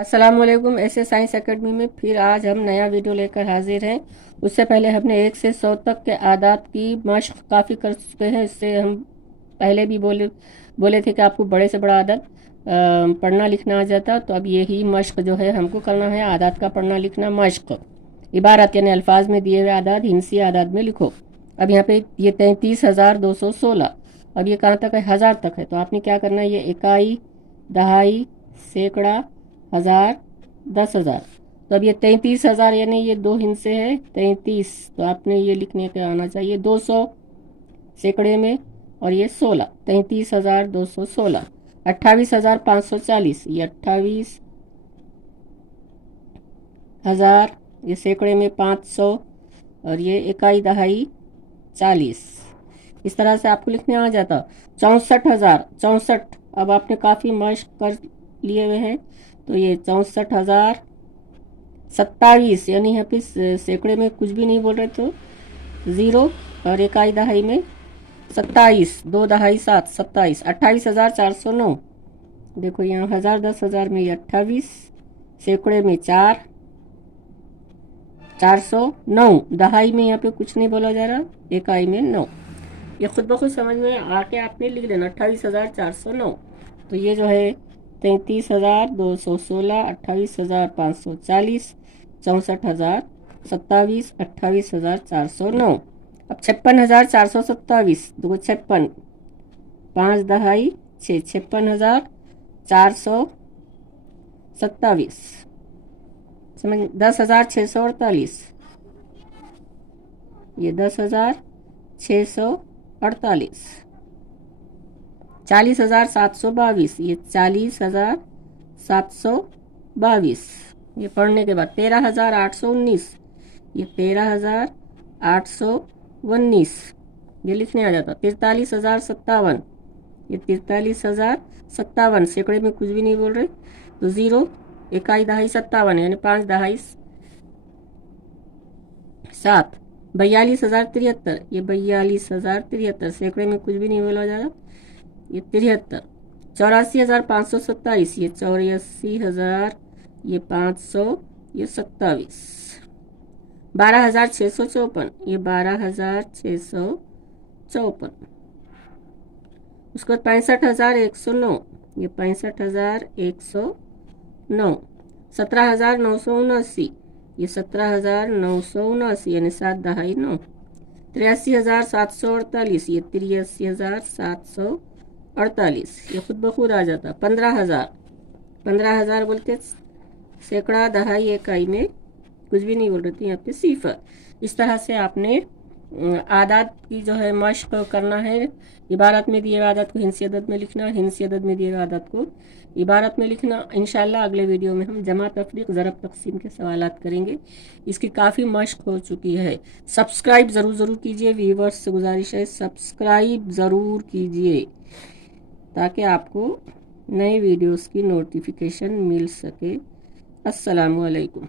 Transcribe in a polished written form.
अस्सलामुअलैकुम। ऐसे science academy में फिर आज हम नया वीडियो लेकर हाजिर हैं। उससे पहले हमने 1 से 100 तक के आदात की मश्क काफ़ी कर चुके हैं। इससे हम पहले भी बोले थे कि आपको बड़े से बड़ा आदत पढ़ना लिखना आ जाता। तो अब यही मश्क जो है हमको करना है, आदात का पढ़ना लिखना मश्क। इबारत यानी अल्फाज में दिए हुए आदात हिंसी आदात में लिखो। अब यहाँ पे ये 33,216। अब ये कहाँ तक है? 1000 तक है। तो आपने क्या करना है, ये इकाई, दहाई, सैकड़ा, हजार, 10,000। तो अब ये 33,000 यानी ये दो हिस्से है 33। तो आपने ये लिखने का आना चाहिए 200 सैकड़े में, और ये 16, 33,216। 28,540, ये 28,000, ये सैकड़े में 500, और ये इकाई दहाई 40। इस तरह से आपको लिखने आ जाता। 64,000, 64। अब आपने काफ़ी मश्क कर लिए हुए हैं। तो ये 64,027, यानी यहाँ पे सैकड़े में कुछ भी नहीं बोल रहे, तो 0, और इकाई दहाई में 27, 2 दहाई 7, 27। 28,409। देखो यहाँ 1000, 10,000 में ये 28, सैकड़े में 4, 409। दहाई में यहाँ पे कुछ नहीं बोला जा रहा, इकाई में 9। ये खुद ब खुद समझ में आके आपने लिख देना 28,409। तो ये जो है 33,216, 28,540, 64,027, 28,409। अब 56,427, दो 56, 5 दहाई 6, 56,427। समझ? 10,648, ये 10,648। 40,722, ये 40,722। ये पढ़ने के बाद 13,819, ये 13,819, ये लिखने आ जाता। 43,057, ये 43,057। सैकड़े में कुछ भी नहीं बोल रहे, तो 0, इकाई दहाई 57, यानी 5 दहाई 7। 42,073, ये 42,073। सैकड़े में कुछ भी नहीं बोला जा रहा, ये 73। 84,527, ये 84,000, ये 500, ये 27। 12,654, ये 12,654। उसके बाद 65,109, ये 65,109। 17,979, ये 17,979, यानी 7 दहाई 9। 83,748, ये 83,748। ये खुद ब खुद आ जाता। 15,000, 15,000 बोलते सैकड़ा दहाई इकाई में कुछ भी नहीं बोल रहे थे, यहाँ पे सिफर। इस तरह से आपने आदात की जो है मश्क करना है। इबारत में दिए हुए आदत को हिंसी अदद में लिखना, हिंसी अदद में दिए हुए आदत को इबारत में लिखना। इंशाल्लाह अगले वीडियो में हम जमा, तफरीक, ज़रब, तकसीम के सवालात करेंगे। इसकी काफ़ी मश्क हो चुकी है। सब्सक्राइब ज़रूर कीजिए। व्यूवर्स से गुजारिश है, सब्सक्राइब ज़रूर कीजिए ताकि आपको नए वीडियोस की नोटिफिकेशन मिल सके। अस्सलामु अलैकुम।